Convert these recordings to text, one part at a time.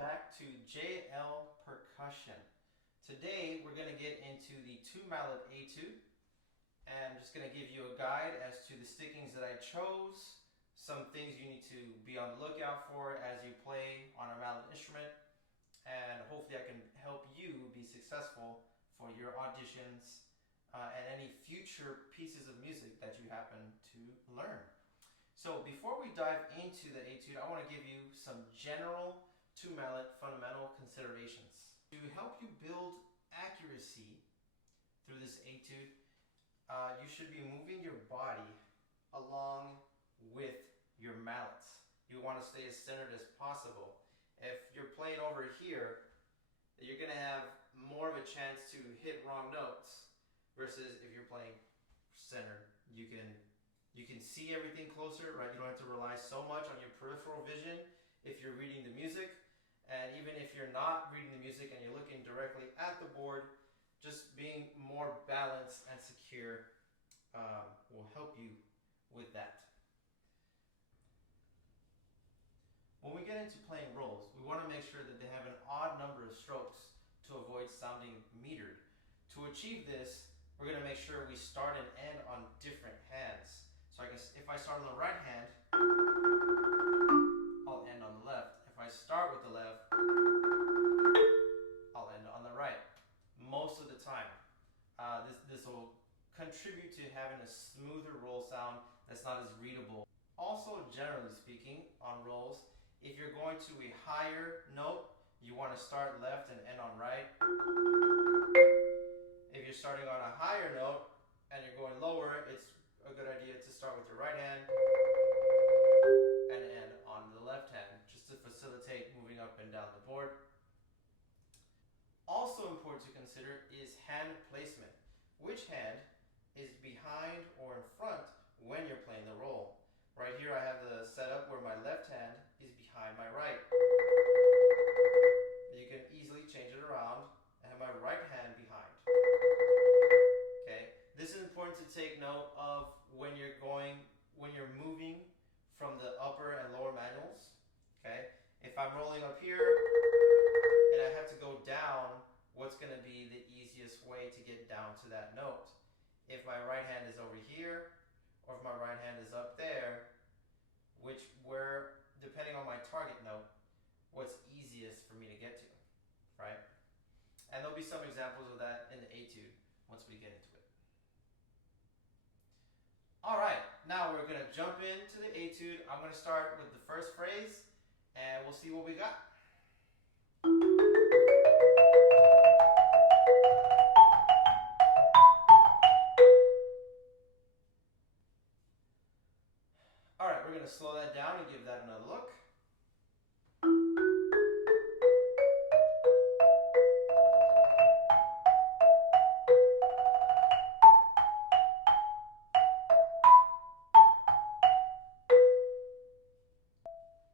back to JL Percussion. Today we're going to get into the 2-mallet Etude, and I'm just going to give you a guide as to the stickings that I chose, some things you need to be on the lookout for as you play on a mallet instrument, and hopefully I can help you be successful for your auditions and any future pieces of music that you happen to learn. So before we dive into the Etude, I want to give you some general 2-mallet fundamental considerations. To help you build accuracy through this Etude, you should be moving your body along with your mallets. You want to stay as centered as possible. If you're playing over here, you're going to have more of a chance to hit wrong notes versus if you're playing centered. You can see everything closer, right? You don't have to rely so much on your peripheral vision if you're reading the music. And even if you're not reading the music and you're looking directly at the board, just being more balanced and secure will help you with that. When we get into playing rolls, we want to make sure that they have an odd number of strokes to avoid sounding metered. To achieve this, we're going to make sure we start and end on different hands. So if I start on the right hand, I'll end on the left. If I start with the left, I'll end on the right. Most of the time, this will contribute to having a smoother roll sound that's not as readable. Also, generally speaking, on rolls, if you're going to a higher note, you want to start left and end on right. If you're starting on a higher note and you're going lower, it's a good idea to start with your right hand and end on the left hand, just to facilitate moving up and down the board. Also important to consider is hand placement. Which hand is behind or in front when you're playing the roll? Right here I have the setup where my left hand is behind my right. You can easily change it around and have my right hand behind. Okay, this is important to take note of when you're moving from the upper and lower manuals. Okay, if I'm rolling up here and I have to go down, what's going to be the easiest way to get down to that note? If my right hand is over here, or if my right hand is up there, depending on my target note, what's easiest for me to get to, right? And there'll be some examples of that in the Etude once we get into it. All right, now we're gonna jump into the Etude. I'm gonna start with the first phrase, and we'll see what we got. All right, we're gonna slow that down and give that another look.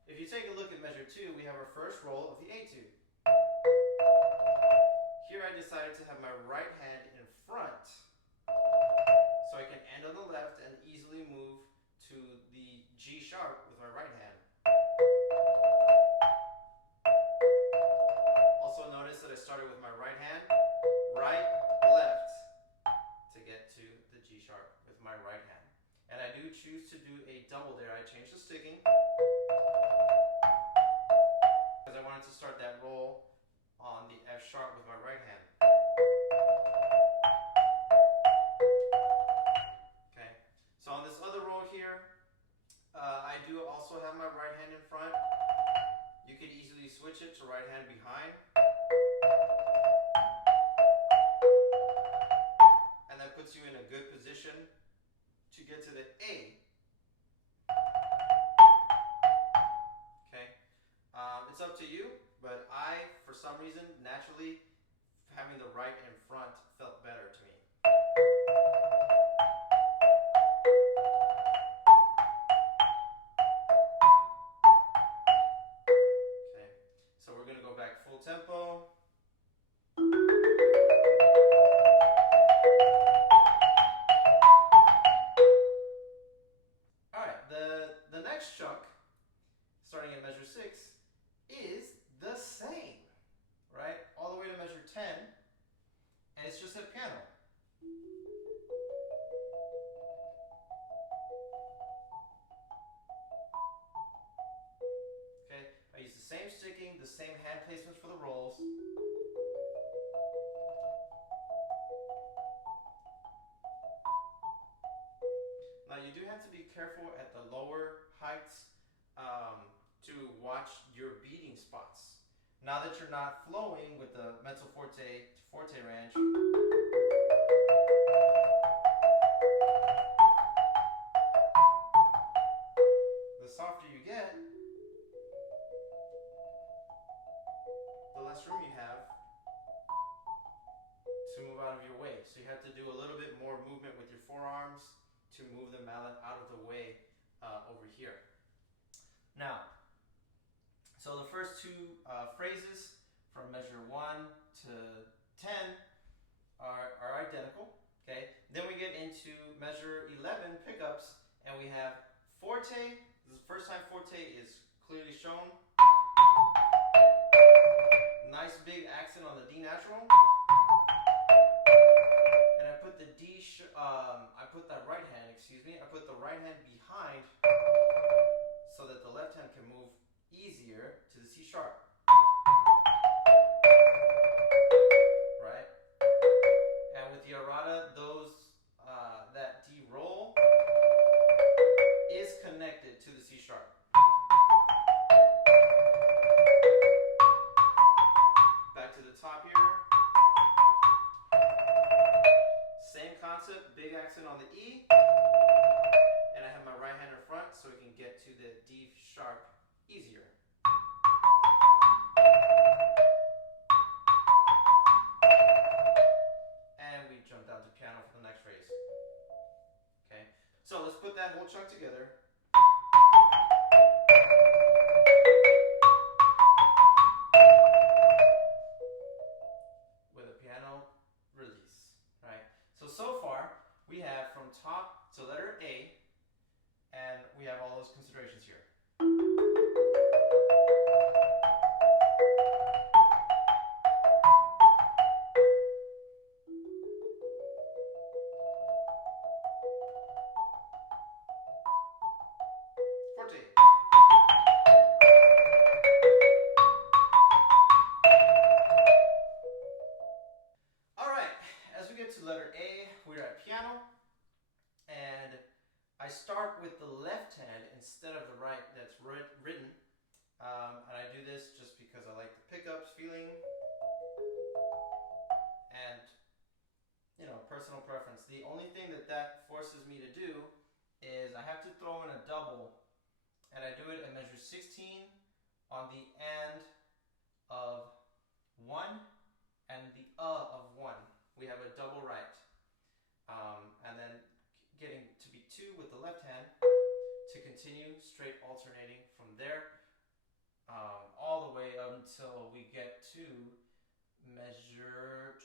If you take a look at measure 2, we have our first roll of the Etude. Here I decided to have my right hand in front, so I can end on the left and easily move to the G sharp with my right hand. Also notice that I started with my right hand, right, left, to get to the G sharp with my right hand. And I do choose to do a double there. I changed the sticking because I wanted to start that roll on the F sharp with my right hand. Okay, so on this other roll here, I do also have my right hand in front. You could easily switch it to right hand behind. And that puts you in a good position to get to the A. Okay, it's up to you, but I, for some reason, naturally, having the right in front felt better to me. Okay, so we're going to go back full tempo. All right, the next chunk, starting at measure 6, is the 7. sticking, the same hand placements for the rolls. Now you do have to be careful at the lower heights to watch your beating spots. Now that you're not flowing with the mezzo forte to forte range, the softer you get, the less room you have to move out of your way. So you have to do a little bit more movement with your forearms to move the mallet out of the way over here. Now, so the first two phrases from measure 1 to 10 are identical. Okay. Then we get into measure 11 pickups, and we have forte. This is the first time forte is clearly shown. Nice big accent on the D natural. And I put the I put the right hand behind so that the left hand can move easier to the C sharp. Right? And with the errata, that D roll is connected to the C sharp. Back to the top here. Same concept, big accent on the E. And I have my right hand in front so we can get to the D sharp easier. And we jump down to piano for the next phrase. Okay, so let's put that whole chunk together. With a piano release. Right? So far, we have from top to letter A, and we have all those considerations here. Forte. All right, as we get to letter A, we're at piano, and I start with the left hand instead of the right that's written, and I do this just because I like the pickups feeling, and personal preference. The only thing that forces me to do is I have to throw in a double, and I do it in measure 16 on the and of 1 and the of 1. We have a double right, and then getting to be 2 with the left hand to continue straight alternating from there all the way until we get to measure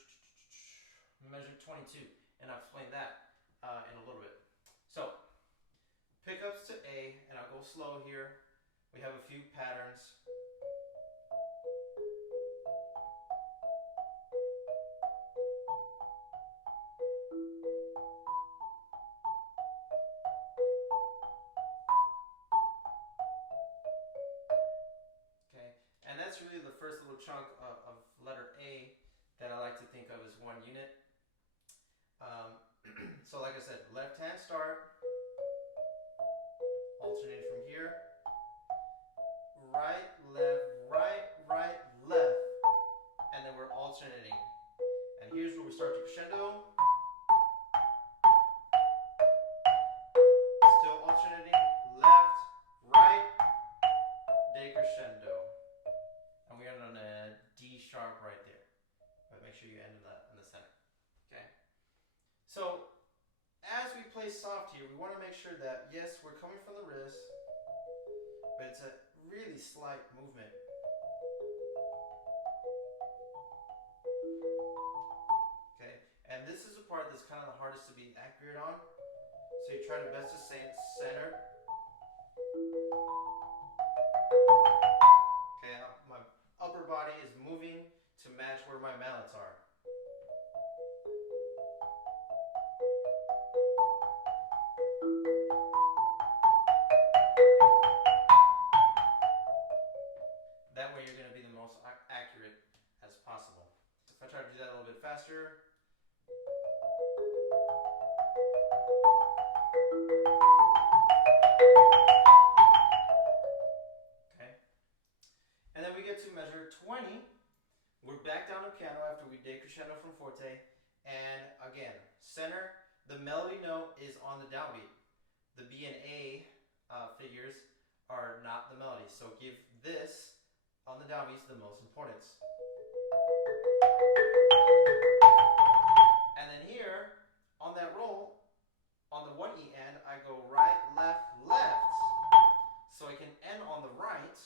22, and I'll explain that in a little bit. So pickups to A, and I'll go slow here. We have a few patterns. Okay, and that's really the first little chunk of letter A that I like to think of as one unit. So like I said, left hand start, alternating from here, right, left, left, and then we're alternating. And here's where we start to crescendo. Still alternating, left, right, decrescendo. And we end on a D sharp right there. But make sure you end in the center. Okay. So as we play soft here, we want to make sure that, yes, we're coming from the wrist, but it's a really slight movement. Okay, and this is the part that's kind of the hardest to be accurate on. So you try your best to stay centered. Okay, my upper body is moving to match where my mallets are. That way way you're going to be the most accurate as possible. So if I try to do that a little bit faster. Okay. And then we get to measure 20. We're back down to piano after we decrescendo from forte. And again, center, the melody note is on the downbeat. The B and A figures are not the melody. So give this on the downbeats the most importance. And then here, on that roll, on the 1E end, I go right, left, left. So I can end on the right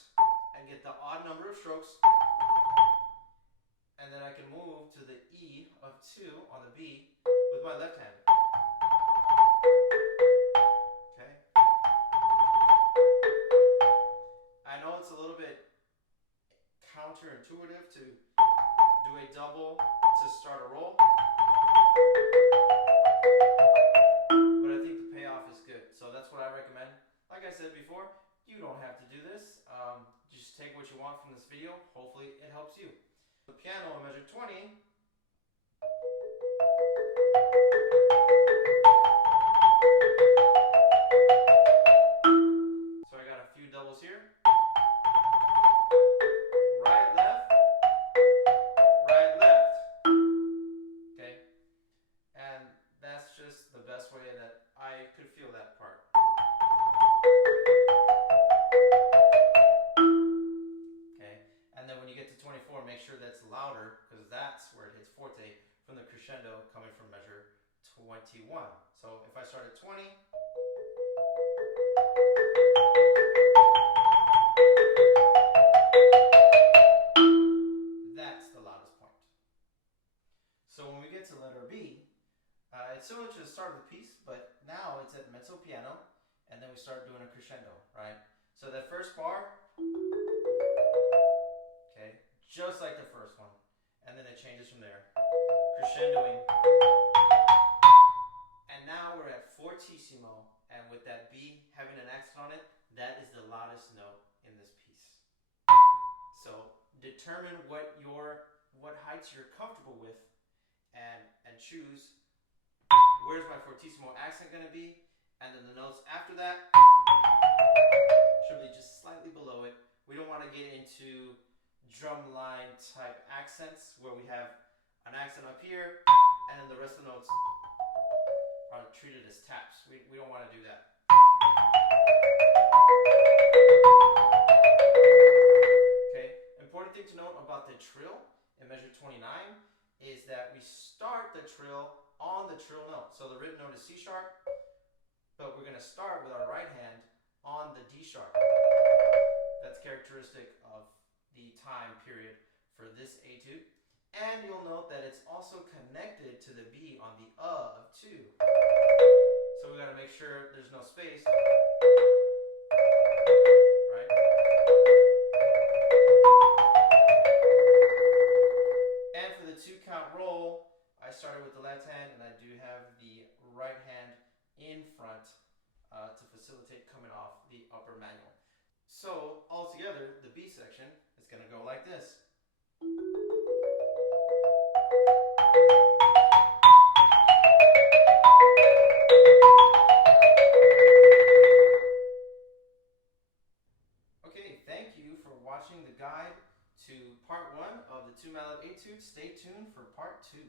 and get the odd number of strokes. And then I can move to the E of 2 on the B with my left hand. Okay. I know it's a little bit counterintuitive to do a double to start a roll, but I think the payoff is good. So that's what I recommend. Like I said before, you don't have to do this. Just take what you want from this video. Hopefully it helps you. The piano in measure 20. So I got a few doubles here. Right, left. Right, left. Okay. And that's just the best way that I could feel that part. Okay. And then when you get to 24, make sure that's louder, because that's where it hits forte from the crescendo coming from measure 21. So if I start at 20, that's the loudest point. So when we get to letter B, it's similar to the start of the piece, but now it's at mezzo piano, and then we start doing a crescendo, right? So that first bar, okay, just like the first one, and then it changes from there, crescendoing. And now we're at fortissimo, and with that B having an accent on it, that is the loudest note in this piece. So determine what heights you're comfortable with, and choose where's my fortissimo accent going to be, and then the notes after that should be just slightly below it. We don't want to get into drumline type accents where we have an accent up here and then the rest of the notes are treated as taps. We don't want to do that. Okay, important thing to note about the trill in measure 29 is that we start the trill on the trill note. So the written note is C sharp, but we're going to start with our right hand on the D sharp. That's characteristic of the time period for this etude. And you'll note that it's also connected to the B on the of 2. So we got to make sure there's no space, right? And for the 2 count roll, I started with the left hand, and I do have the right hand in front to facilitate coming off the upper manual. So altogether, the B section is going to go like this. Okay, thank you for watching the guide to part 1 of the 2 mallet etude. Stay tuned for part 2.